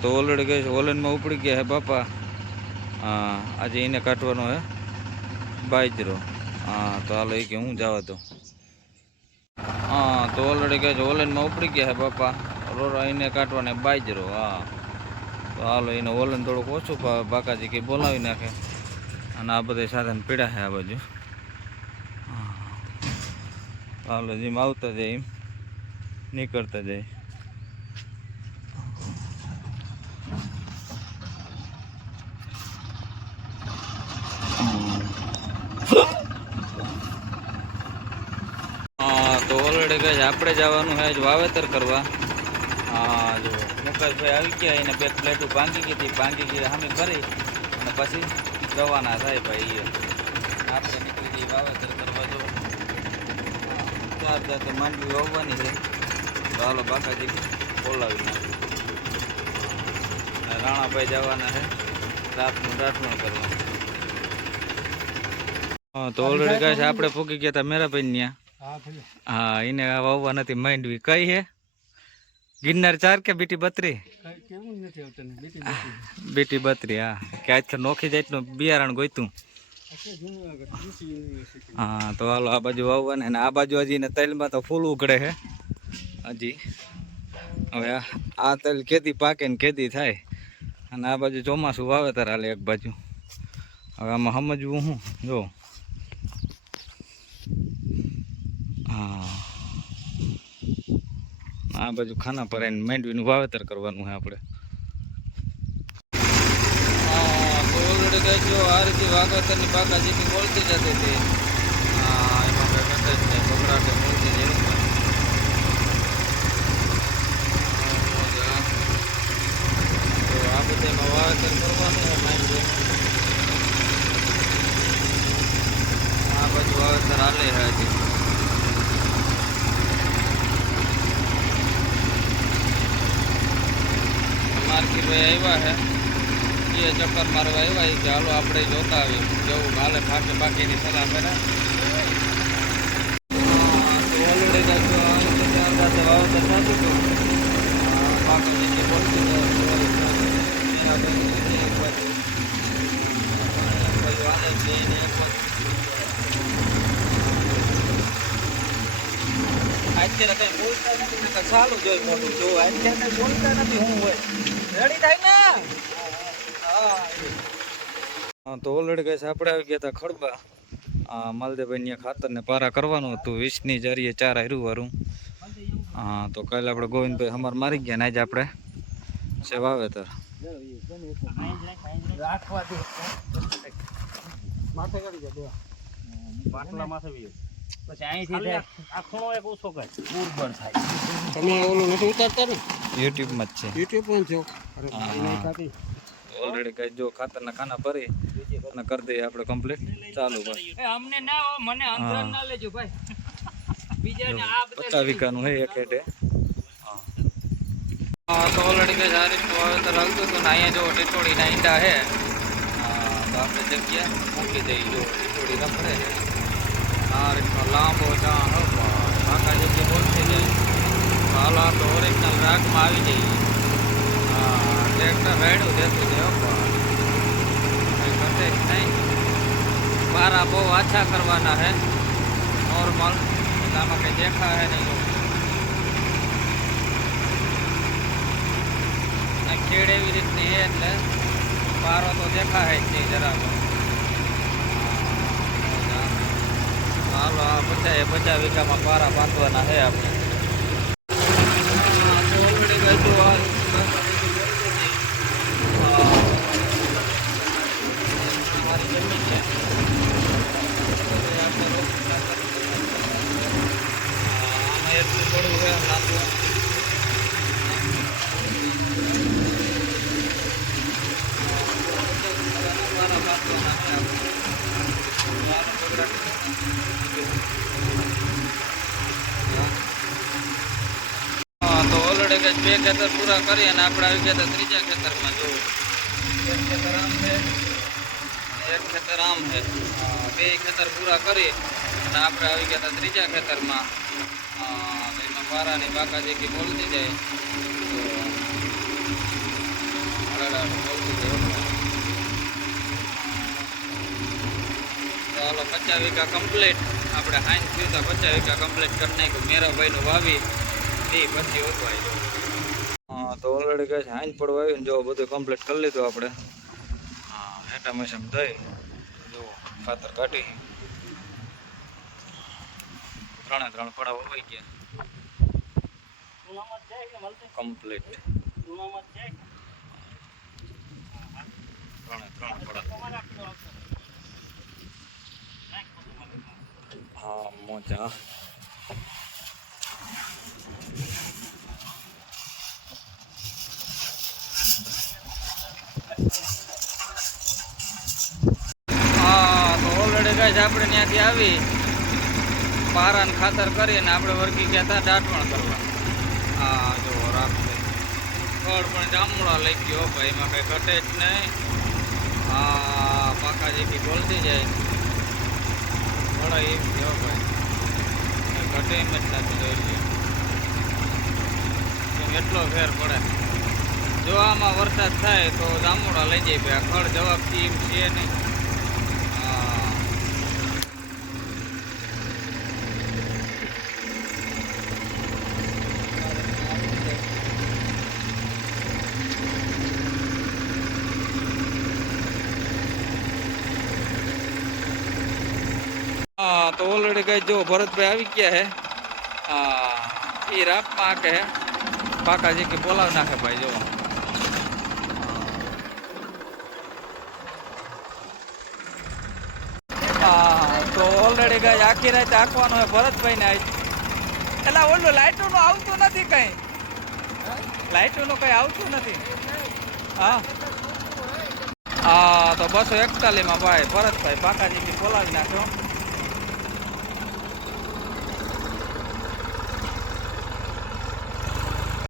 તો ઓલરેડી ગઈ ઓલનમાં ઉપડી ગયા હે બાપા. હા, આજે એને કાઢવાનો હે. બાજરો. હા, તો હાલો એ કે હું જવા દઉં. હા, તો ઓલરેડી ગઈ ઓલનમાં ઉપડી ગયા હે બાપા. રોરો એને કાઢવાને બાજરો, હા. તો હાલો એને ઓલન થોડુંક ઓછું બાકાજી કંઈ બોલાવી નાખે. અને આ બધા સાધન પીડા છે આ બાજુ. હા. હાલો, જેમ આવતા જાય એમ નીકળતા જાય હા તો ઓલરેડી કહે છે આપણે જવાનું છે જ વાવેતર કરવા. હા જો મુકેશભાઈ આવી ગયા એને બે પ્લેટો ભાંગી ગઈ હતી. ભાંગી ગઈ સામે કરી અને પછી રવાના થાય ભાઈ આપણે નીકળી જઈએ વાવેતર કરવા જો. ચાર જાતે માંડવી હોવાની છે. તો હાલો બાકાજી બોલાવી નાખી રાણાભાઈ જવાના છે. રાતનું રાતનું કરવાનું તો ઓલરેડી કહે છે આપણે ફૂકી ગયા હતા મેરાભાઈ ત્યાં. હા એને આ વાવવા નથી માંડવી કઈ હે ગિરનાર ચાર કે બીટી બત્રી? બીટી બત્રી. હા. કે આજકાલ નોખી જાતનું બિયારણ યુનિવર્સિટી હા તો હાલો આ બાજુ વાવવાને અને આ બાજુ હજી ને તલમાં તો ફૂલ ઉઘડે છે. હજી. હવે આ- આ તલ ખેતી પાકે ને ખેતી થાય. અને આ બાજુ ચોમાસું વાવેતર હાલે એક બાજુ. હવે આમાં સમજવું હું જો. હા. આ બાજુ ખાના આવીને માંડવીનું વાવેતર કરવાનું છે આપણે. ઓલરેડી જો આ રીતે વાવેતરની બાકાજીની બોલતી જતી હતી એમાં કંઈ ઘટે જ નહીં બગડાટે બોલતી તો આ બધામાં વાવેતર કરવાનું માંડવી. આ બાજુ વાવેતર હાલે છે આવ્યા છે એ ચક્કર મારવા આવ્યા કે હાલો, આપણે જોતા આવી જેવું હાલે, ફાકે બાકીની સલાહ કરે. ઓલરેડી વાવેતર થતું હતું પાકો નીચે. એના પછી એક હાલે છે એને એક બાજુ અત્યારે કઈ બોલતા નથી નકર સાલું જોઈ મોટું જો અત્યારે કઈ બોલતા નથી હું હોય. રેડી થાય ને? તો ઓલરેડી કઈ આપણે આવી ગયા હતા ખડબા. આ માલદેવભાઈ ને ખાતર ને પારા કરવાનું હતું વીસની જરીએ ચાર હારું વારું. હા તો કાલે આપણે ગોવિંદભાઈ હમાર મારી ગયા ને આજે આપણે છે વાવેતર. રાખવા દે. માથે કરી દે બે બાટલા માથે બી પછી અહીંથી થાય. આ ખૂણો એક ઓછો કર. ઉર્બર થાય. તમે ઓલું નથી ઉતારતા ને? યુટ્યુબમાં જ છે. યુટ્યુબ પણ છો. અરે હા. ભાઈ નહીં ખાતી. ઓલરેડી કઈ જો ખાતરના ખાના ભરી અને કરી દઈએ આપણે કમ્પ્લીટ ચાલુ બસ. અમને ના હો, મને અંદર હા. ના લેજો ભાઈ. બીજાને પચાસ વીઘાનું છે એક હેઠે. હા. તો ઓલરેડી કઈ આ રીતનું વાવેતર હાલતું હતું ને અહીંયા જો ટીટોળીના ઈંડા છે હા, તો આપણે જગ્યા મૂકી દઈએ જો ટીટોળી રખડે. છે આ રીતનો લાંબો ચાણ હો ભાઈ. આખા જગ્યા બોલતી જાય હાલ આ તો ઓરિજિનલ રાગમાં આવી જઈએ હા ટ્રેક્ટર રાયડું દેતું છે હો ભાઈ. કંઈ ઘટે જ નહીં પારા બહુ આછા કરવાના છે નોર્મલ એટલે આમાં કંઈ દેખાય નહીં આ ખેડ એવી રીતની છે એટલે પારો તો દેખાય જ નહીં જરા પણ. હાલો આ પચાસ પચાસ વીઘામાં પારા બાંધવાના છે આપણે. ગયું આ હા. અમારી જમીન છે આમાં એટલું થોડું છે નાખવું હા તો કઈ બે ખેતર પૂરા કરી અને આપણે આવી ગયા હતા ત્રીજા ખેતરમાં જોવું. એક ખેતર આમ છે એક ખેતર આમ છે. બે ખેતર પૂરા કરી અને આપણે આવી ગયા હતા ત્રીજા ખેતરમાં. એમાં પારાની બાકાજી બોલતી જાય. ચાલો પચાસ વીઘા કમ્પ્લીટ આપણે હાઈન થયું તો પચાસ વીઘા કમ્પ્લીટ કરી નાખ્યું. મેરાભાઈનું વાવી, તે પછી ઉગવાય જો હા તો ઓલરેડી કહે છે હાઈન પડવા આવ્યું જો બધું કમ્પ્લીટ કરી લીધું આપણે. હા હેટા મેસમ થઈ. જો, ખાતર કાઢી. ત્રણે ત્રણ પડાવ હોય ગયા. કમ્પ્લીટ ત્રણે ત્રણ પડાવ. હા, મોજા હા તો ઓલરેડી આપણે ત્યાંથી આવી પારા ખાતર કરીને આપણે વર્ગી ગયા હતા દાંટવણ કરવા. હા જો રાખશે ફળ પણ જામુડા લઈ ગયો, ભાઈ, એમાં કઈ ઘટે જ નહીં. હા પાકા જેથી બોલતી જાય. થોડા એમ ગયો ભાઈ. ઘટે એમ જ નથી, જોઈ લ્યો. એટલો ફેર પડે. જો આમાં વરસાદ થાય તો જામુડા લઈ જાય, ભાઈ. આ ખડ જવાબથી એમ છે નહીં હા હા, તો ઓલરેડી કઈ જો ભરતભાઈ આવી ગયા હે. હા એ રાપમાં પાકે હે. પાકાજી કે બોલાવી નાખે ભાઈ, જો. તો ઓલરેડી કઈ આખી રાત આંકવાનું હે ભરતભાઈ ને એટલે ઓલું લાઇટો નું આવતું નથી કઈ. લાઇટો નું કઈ આવતું નથી. હા. હા, તો બસો એકતાલીસમાં ભાઈ ભરતભાઈ પાકાજી બોલાવી નાખ્યો